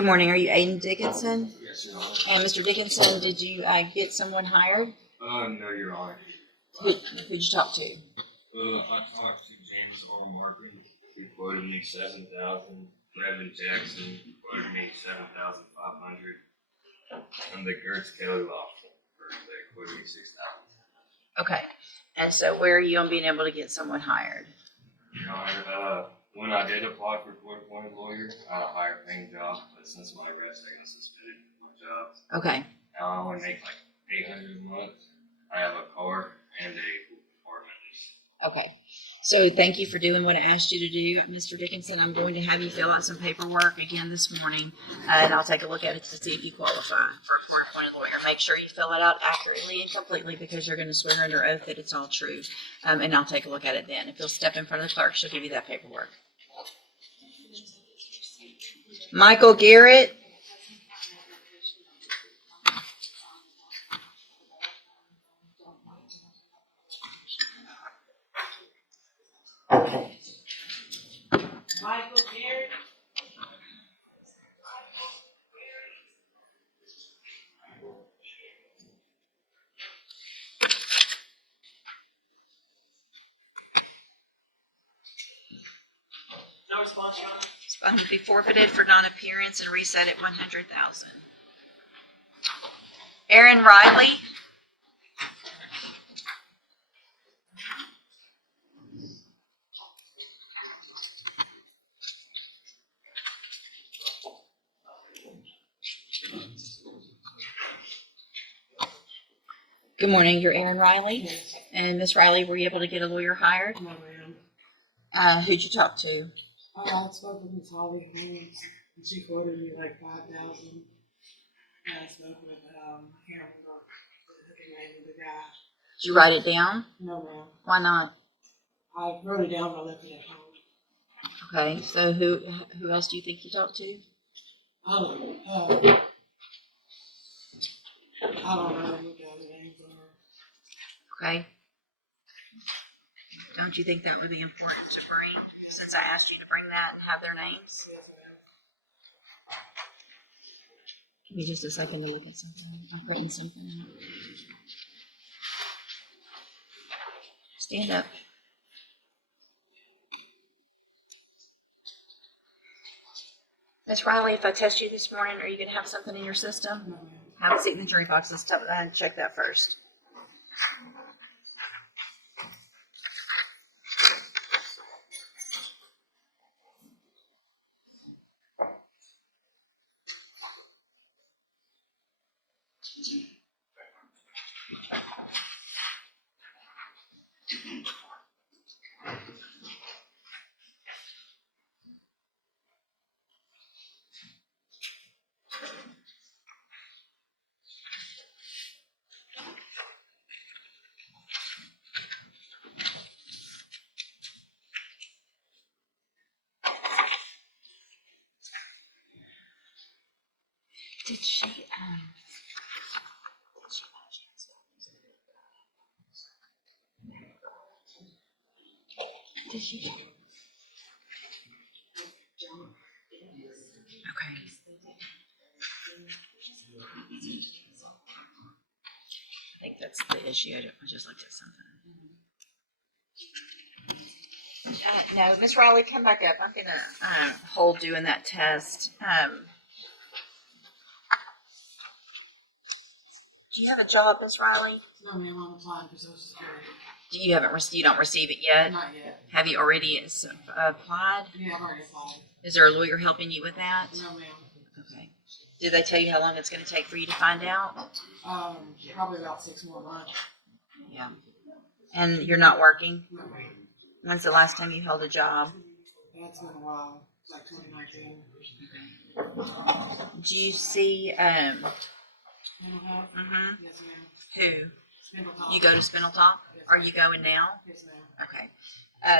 Good morning. Are you Aiden Dickinson? Yes, Your Honor. And Mr. Dickinson, did you get someone hired? No, Your Honor. Who'd you talk to? I talked to James R. Martin. He quoted me $7,000. Brevin Jackson quoted me $7,500. And the Gertz Kelly law firm, they quoted me $6,000. Okay. And so where are you on being able to get someone hired? Your Honor, when I did apply for court-appointed lawyer, I had a higher paying job, but since my arrest, I got suspended from my job. Okay. Now I only make like $800 a month. I have a car and a apartment. Okay. So thank you for doing what I asked you to do, Mr. Dickinson. I'm going to have you fill out some paperwork again this morning, and I'll take a look at it to see if you qualify for a court-appointed lawyer. Make sure you fill it out accurately and completely because you're going to swear under oath that it's all true, and I'll take a look at it then. If you'll step in front of the clerk, she'll give you that paperwork. Michael Garrett. Michael Garrett. No response, Your Honor. This bond will be forfeited for non-appearance and reset at $100,000. Aaron Riley. Good morning. You're Aaron Riley. Yes. And Miss Riley, were you able to get a lawyer hired? No, ma'am. Who'd you talk to? I spoke with Ms. Holly Haynes, and she quoted me like $5,000. And I spoke with, I can't remember the name of the guy. Did you write it down? No, ma'am. Why not? I wrote it down, but I left it at home. Okay. So who else do you think you talked to? I don't know what the other names are. Okay. Don't you think that would be important to bring, since I asked you to bring that and have their names? Give me just a second to look at something. I'm printing something out. Stand up. Miss Riley, if I test you this morning, are you going to have something in your system? No, ma'am. Have a seat in the jury box. Let's check that first. Did she have a chance? Did she? Okay. I think that's the issue. I just looked at something. No, Miss Riley, come back up. I'm gonna hold doing that test. Do you have a job, Miss Riley? No, ma'am, I'm applying for Social Security. You don't receive it yet? Not yet. Have you already applied? Yeah, I've already applied. Is there a lawyer helping you with that? No, ma'am. Okay. Did they tell you how long it's going to take for you to find out? Probably about 6 more months. Yeah. And you're not working? No, ma'am. When's the last time you held a job? That's been a while, like 2019. Do you see, Mental health? mhm. Yes, ma'am. Who? Spindletop. You go to Spindletop? Are you going now? Yes, ma'am. Okay.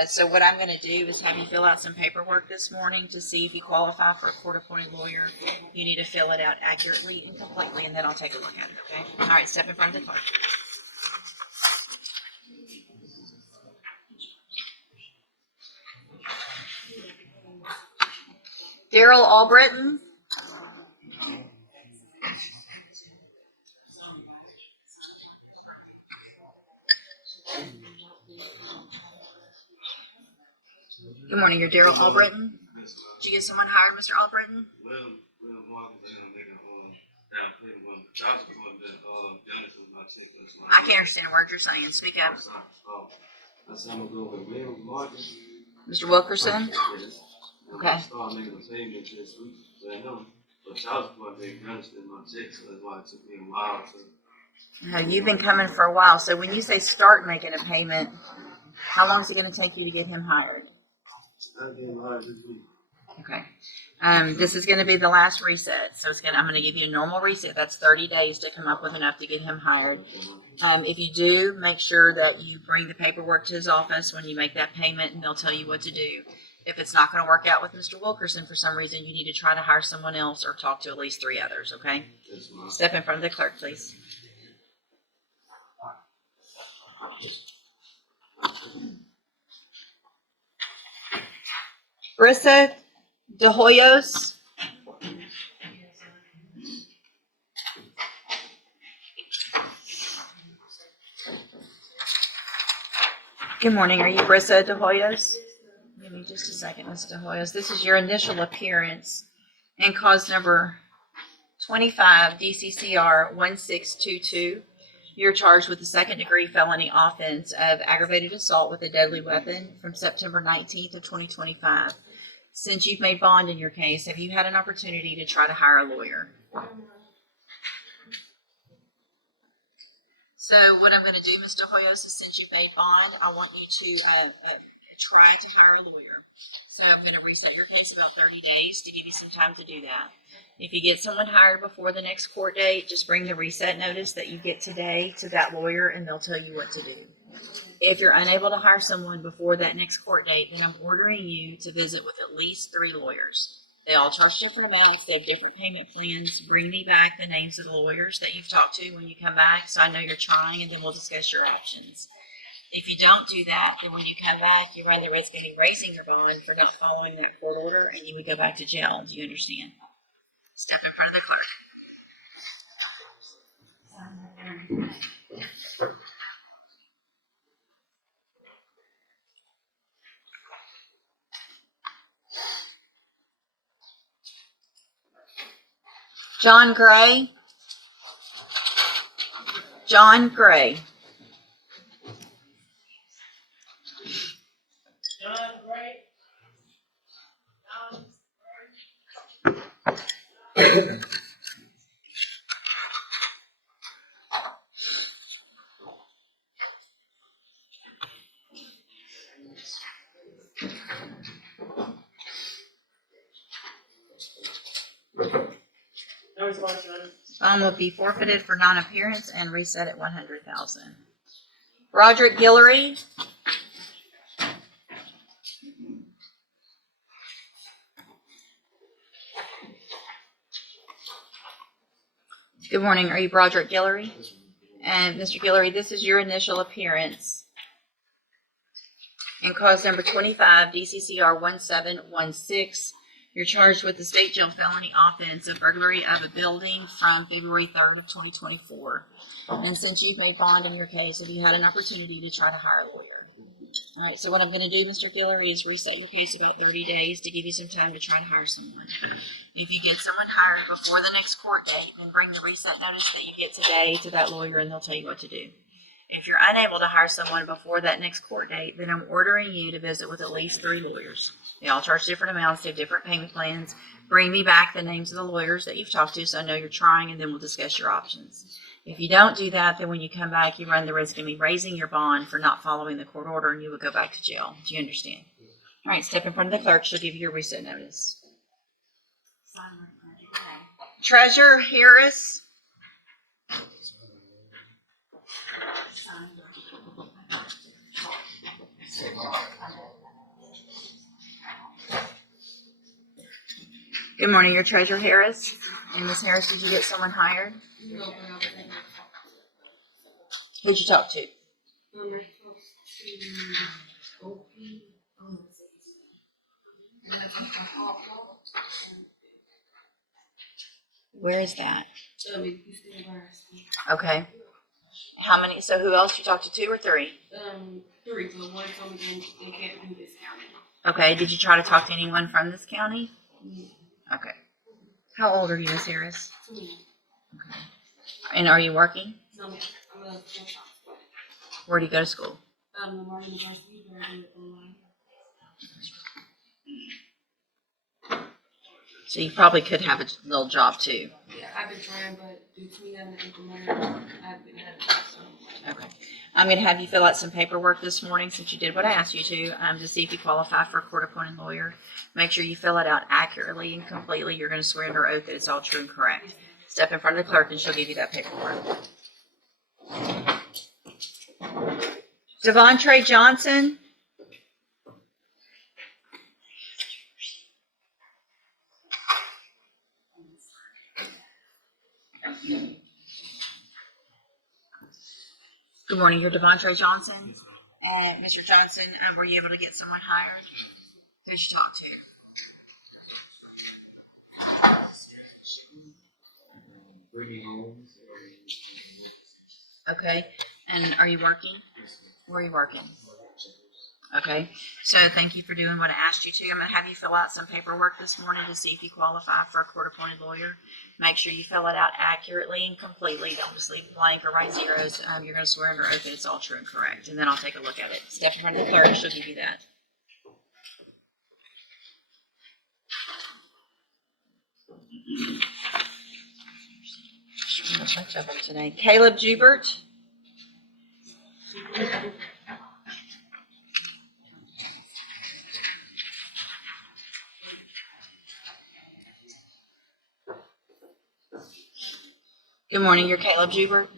So what I'm going to do is have you fill out some paperwork this morning to see if you qualify for a court-appointed lawyer. You need to fill it out accurately and completely, and then I'll take a look at it, okay? All right, step in front of the clerk. Daryl Albritton. Good morning, you're Daryl Albritton. Did you get someone hired, Mr. Albritton? Well, Marcus, I am making down payment on the child support that Jonathan my check. I can't understand a word you're saying. Speak up. I said I'm gonna go with Will Marcus. Mr. Wilkerson? Yes. Okay. Start making a payment this week for him. But child support they Jonathan my check, so that's why it took me a while to. You've been coming for a while, so when you say start making a payment, how long is it going to take you to get him hired? I'm getting hired this week. Okay. This is going to be the last reset, so I'm going to give you a normal reset. That's 30 days to come up with enough to get him hired. If you do, make sure that you bring the paperwork to his office when you make that payment, and they'll tell you what to do. If it's not going to work out with Mr. Wilkerson for some reason, you need to try to hire someone else or talk to at least 3 others, okay? Step in front of the clerk, please. Brissa De Hoyos. Good morning. Are you Brissa De Hoyos? Give me just a second, Ms. De Hoyos. This is your initial appearance and cause number 25 DCCR 1622. You're charged with a second-degree felony offense of aggravated assault with a deadly weapon from September 19th of 2025. Since you've made bond in your case, have you had an opportunity to try to hire a lawyer? So what I'm going to do, Mr. Hoyos, is since you've made bond, I want you to try to hire a lawyer. So I'm going to reset your case about 30 days to give you some time to do that. If you get someone hired before the next court date, just bring the reset notice that you get today to that lawyer and they'll tell you what to do. If you're unable to hire someone before that next court date, then I'm ordering you to visit with at least 3 lawyers. They all charge different amounts. They have different payment plans. Bring me back the names of the lawyers that you've talked to when you come back so I know you're trying, and then we'll discuss your options. If you don't do that, then when you come back, you run the risk of me raising your bond for not following that court order, and you would go back to jail. Do you understand? Step in front of the clerk. John Gray. John Gray. John Gray. Will be forfeited for non-appearance and reset at $100,000. Roderick Guillory. Good morning. Are you Broderick Guillory? And Mr. Guillory, this is your initial appearance in cause number 25 DCCR 1716. You're charged with the state jail felony offense of burglary of a building from February 3rd of 2024. And since you've made bond in your case, have you had an opportunity to try to hire a lawyer? All right, so what I'm going to do, Mr. Guillory, is reset your case about 30 days to give you some time to try to hire someone. If you get someone hired before the next court date, then bring the reset notice that you get today to that lawyer and they'll tell you what to do. If you're unable to hire someone before that next court date, then I'm ordering you to visit with at least 3 lawyers. They all charge different amounts, they have different payment plans. Bring me back the names of the lawyers that you've talked to so I know you're trying, and then we'll discuss your options. If you don't do that, then when you come back, you run the risk of me raising your bond for not following the court order, and you would go back to jail. Do you understand? All right, step in front of the clerk. She'll give you your reset notice. Treasurer Harris. Good morning, your Treasurer Harris. And Ms. Harris, did you get someone hired? Who'd you talk to? Where is that? Okay. How many? So who else you talked to? 2 or 3? 3. So one told me they can't do this Okay, did you try to talk to anyone from this county? Okay. How old are you, Miss Harris? And are you working? No, I'm a full-time. Where do you go to school? Lamar University, but I do it online. So you probably could have a little job too. Yeah, I've been trying, but due to me having an implementer, I've been having so. Okay. I'm going to have you fill out some paperwork this morning since you did what I asked you to see if you qualify for a court-appointed lawyer. Make sure you fill it out accurately and completely. You're going to swear under oath that it's all true and correct. Step in front of the clerk and she'll give you that paperwork. Devontre Johnson. Good morning, you're Devontre Johnson. And Mr. Johnson, were you able to get someone hired? Who did you talk to? Okay, and are you working? Where are you working? Okay, so thank you for doing what I asked you to. I'm going to have you fill out some paperwork this morning to see if you qualify for a court-appointed lawyer. Make sure you fill it out accurately and completely. Don't just leave blank or write zeros. You're going to swear under oath that it's all true and correct, and then I'll take a look at it. Step in front of the clerk, she'll give you that. A bunch of them today. Caleb Jubert. Good morning, you're Caleb Jubert.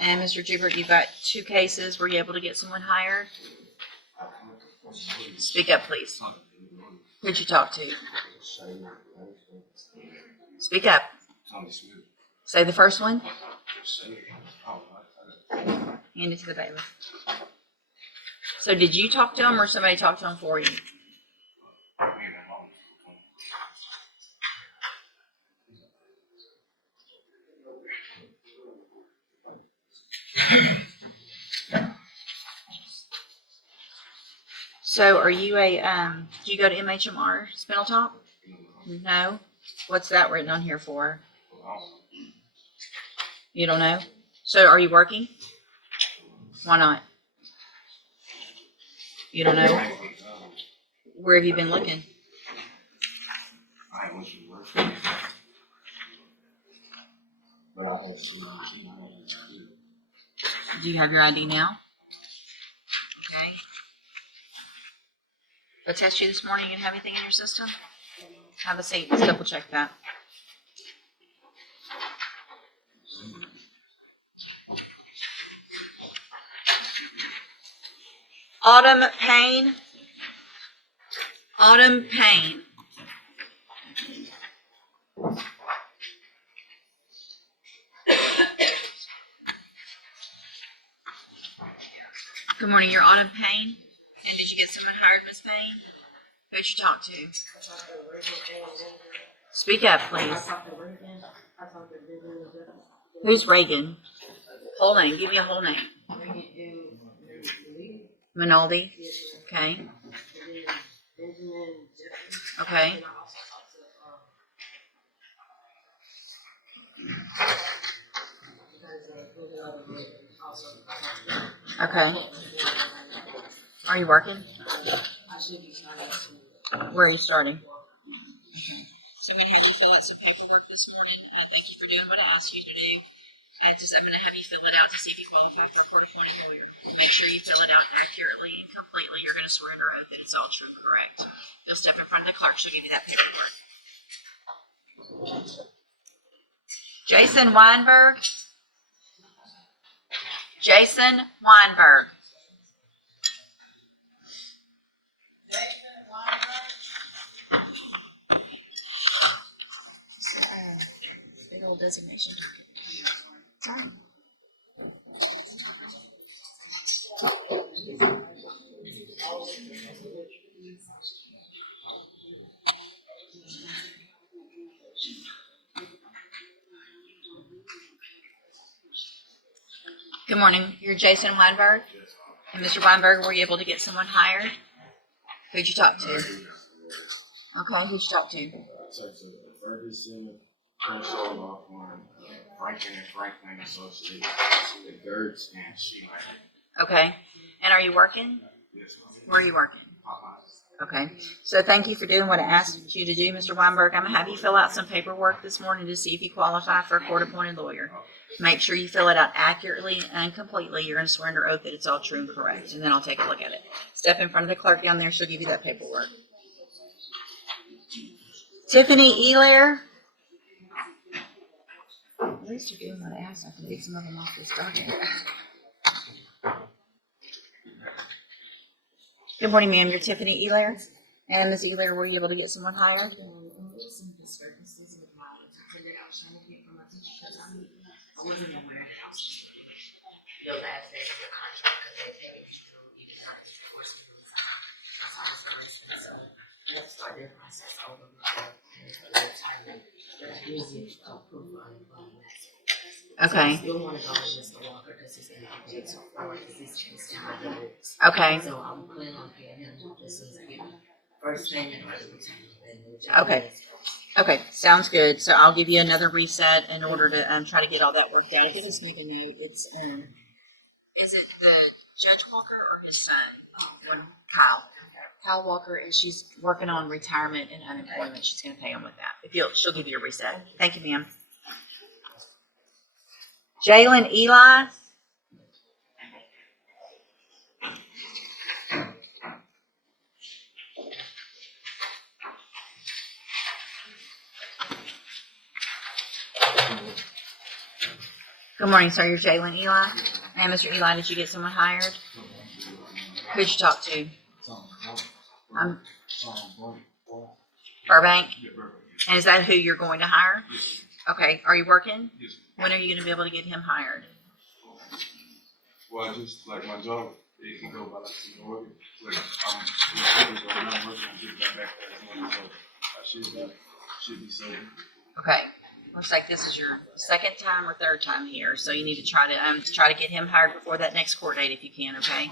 And Mr. Jubert, you've got 2 cases. Were you able to get someone hired? Speak up, please. Who'd you talk to? Speak up. Say the first one. Hand it to the bailiff. So did you talk to him or somebody talked to him for you? So are you do you go to MHMR, Spindletop? No? What's that written on here for? You don't know? So are you working? Why not? You don't know? Where have you been looking? Do you have your ID now? Okay. I test you this morning. You didn't have anything in your system? Have a seat. Let's double check that. Autumn Payne. Autumn Payne. Good morning, you're Autumn Payne. And did you get someone hired, Miss Payne? Who'd you talk to? Speak up, please. Who's Reagan? Whole name. Give me a whole name. Minaldi. Okay. Okay. Okay. Are you working? Where are you starting? So I'm going to have you fill out some paperwork this morning. Thank you for doing what I asked you to do. And I'm going to have you fill it out to see if you qualify for a court-appointed lawyer. Make sure you fill it out accurately and completely. You're going to swear under oath that it's all true and correct. You'll step in front of the clerk. She'll give you that paperwork. Jason Weinberg. Jason Weinberg. Big old designation. Good morning. You're Jason Weinberg. And Mr. Weinberg, were you able to get someone hired? Who'd you talk to? Okay, who'd you talk to? Ferguson, Crenshaw Law Firm, Franklin and Franklin Associates, the GRILLS, and she. Okay. And are you working? Where are you working? Okay. So thank you for doing what I asked you to do, Mr. Weinberg. I'm going to have you fill out some paperwork this morning to see if you qualify for a court-appointed lawyer. Make sure you fill it out accurately and completely. You're going to swear under oath that it's all true and correct, and then I'll take a look at it. Step in front of the clerk down there. She'll give you that paperwork. Tiffany Elair. At least you're doing what I asked. I can get some of them off this document. Good morning, ma'am. You're Tiffany Elair. And Ms. Elair, were you able to get someone hired? Just some discrepancies with my attendant. I was trying to get from my teacher because I wasn't aware of how your last day of your contract because they paid you through even not enforcing your time. That's how it's arrested. So I have to start their process over before the retirement. But I do need proof of unemployment. Okay. So I still want to go with Mr. Walker because he's going to be paid so far because he's changed my notes. Okay. So I'm planning on paying him as soon as I get my first payment or the retirement payment. Okay. Okay, sounds good. So I'll give you another reset in order to try to get all that worked out. If you just make a note, it's is it the Judge Walker or his son? One, Kyle. Kyle Walker, and she's working on retirement and unemployment. She's going to pay him with that. She'll give you a reset. Thank you, ma'am. Jalen Eli. Good morning, sir. You're Jalen Eli. And Mr. Eli, did you get someone hired? Who'd you talk to? Burbank? And is that who you're going to hire? Okay. Are you working? When are you going to be able to get him hired? Well, just like my job, it can go by like, like I'm working on getting that back there, so I should be safe. Okay. Looks like this is your second time or third time here, so you need to try to get him hired before that next court date if you can. Okay.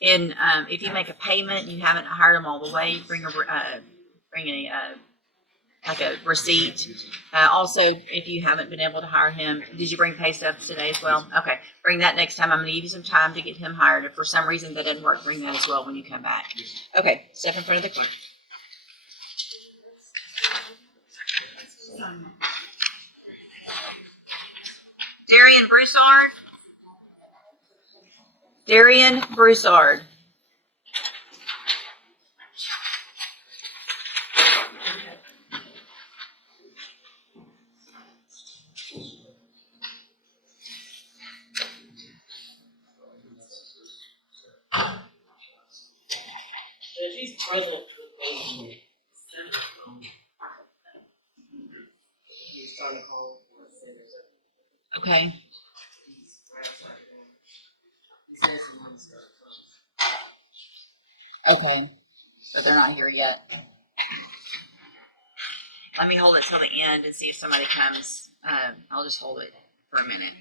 And if you make a payment and you haven't hired him all the way, bring a like a receipt. Also, if you haven't been able to hire him, did you bring pay stubs today as well? Okay, bring that next time. I'm going to give you some time to get him hired. If for some reason that didn't work, bring that as well when you come back. Okay, step in front of the clerk. Darian Broussard. Darian Broussard. He's present. Okay. Okay. But they're not here yet. Let me hold it till the end and see if somebody comes. I'll just hold it for a minute.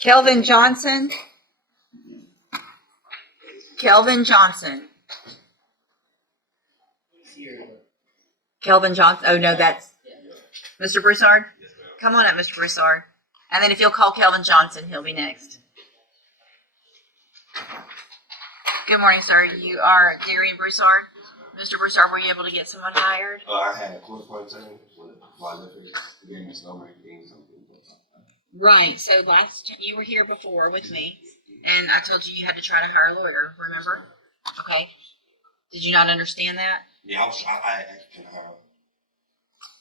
Kelvin Johnson. Kelvin Johnson. Kelvin Johnson. Oh, no, that's Mr. Broussard. Come on up, Mr. Broussard. And then if you'll call Kelvin Johnson, he'll be next. Good morning, sir. You are Darian Broussard. Mr. Broussard, were you able to get someone hired? I had a close point time with my game is no something. Right. So you were here before with me, and I told you had to try to hire a lawyer. Remember? Okay. Did you not understand that? Yeah, I can hire.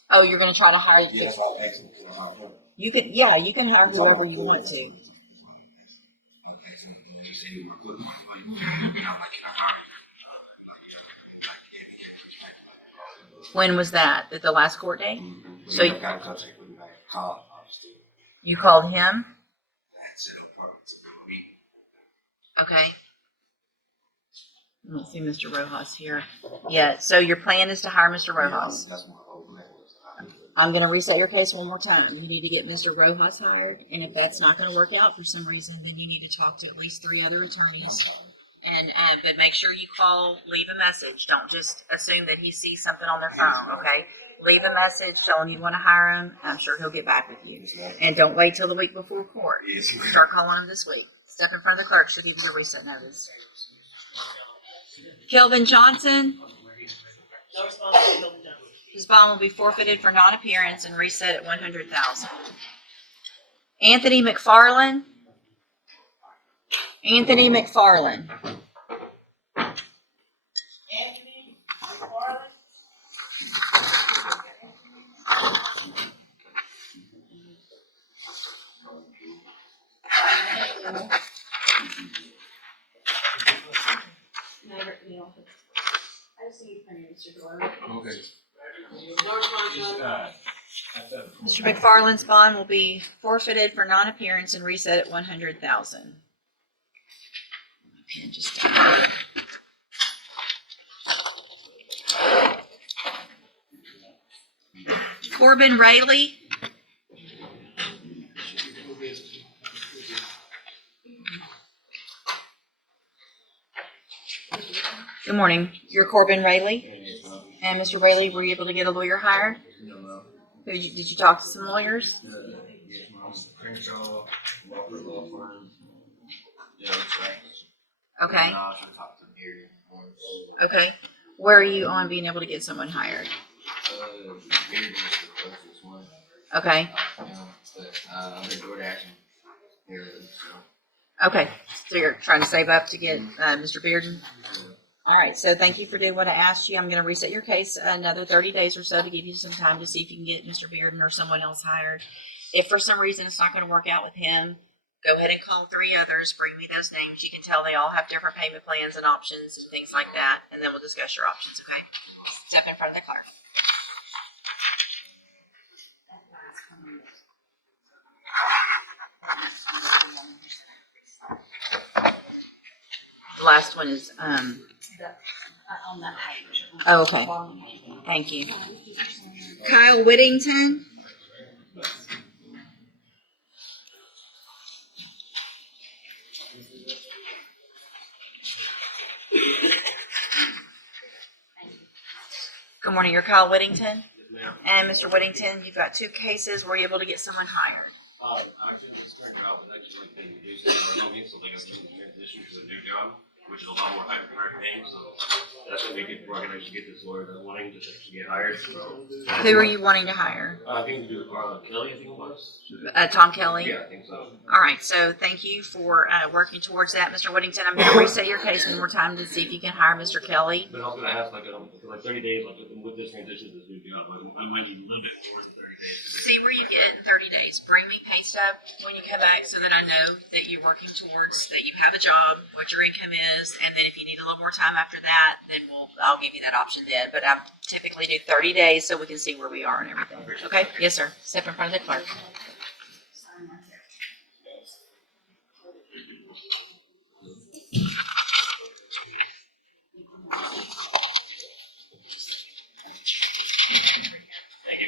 Oh, you're going to try to hire. Yeah, that's why I asked him to hire her. You can. Yeah, you can hire whoever you want to. When was that? At the last court date? So you called him? Okay. Let's see Mr. Rojas here. Yeah, so your plan is to hire Mr. Rojas. I'm going to reset your case one more time. You need to get Mr. Rojas hired, and if that's not going to work out for some reason, then you need to talk to at least 3 other attorneys And, but make sure you call, leave a message. Don't just assume that he sees something on their phone, okay? Leave a message telling you want to hire him. I'm sure he'll get back with you. And don't wait till the week before court. Start calling him this week. Step in front of the clerk, she'll give you a reset notice. Kelvin Johnson. His bond will be forfeited for non-appearance and reset at $100,000. Anthony McFarland. Anthony McFarland. Okay. Mr. McFarland's bond will be forfeited for non-appearance and reset at $100,000. Pen just died. Corbin Rayleigh. Good morning. You're Corbin Rayleigh? And Mr. Rayleigh, were you able to get a lawyer hired? No. Did you talk to some lawyers? Crenshaw, Walker Law Firm. Yeah, that's right. Okay. No, I should talk to him here. Okay. Where are you on being able to get someone hired? Beard is the closest one. Okay. But I'm in DoorDash and here it is, so. Okay. So you're trying to save up to get Mr. Bearden? All right. So thank you for doing what I asked you. I'm going to reset your case another 30 days or so to give you some time to see if you can get Mr. Bearden or someone else hired. If for some reason it's not going to work out with him, go ahead and call 3 others. Bring me those names. You can tell they all have different payment plans and options and things like that. And then we'll discuss your options. Okay. Step in front of the clerk. The last one is On that page. oh, okay. Thank you. Kyle Whittington. Good morning. You're Kyle Whittington. And Mr. Whittington, you've got 2 cases. Were you able to get someone hired? Actually, this current job is actually like being reduced to so like I'm in transition to a new job, which is a lot more higher paying, so that's gonna make it where I can actually get this lawyer that I'm wanting to actually get hired, so. Who are you wanting to hire? I think to do Kelly, I think it was. Tom Kelly? Yeah, I think so. All right. So thank you for working towards that, Mr. Whittington. I'm going to reset your case one more time to see if you can hire Mr. Kelly. But I was gonna ask, like 30 days, like with this transition to this new job, I might need a little bit more than 30 days. See where you get in 30 days. Bring me pay stub when you come back so that I know that you're working towards, that you have a job, what your income is, and then if you need a little more time after that, then I'll give you that option then. But I typically do 30 days so we can see where we are and everything. Okay? Yes, sir. Step in front of the clerk. Thank you.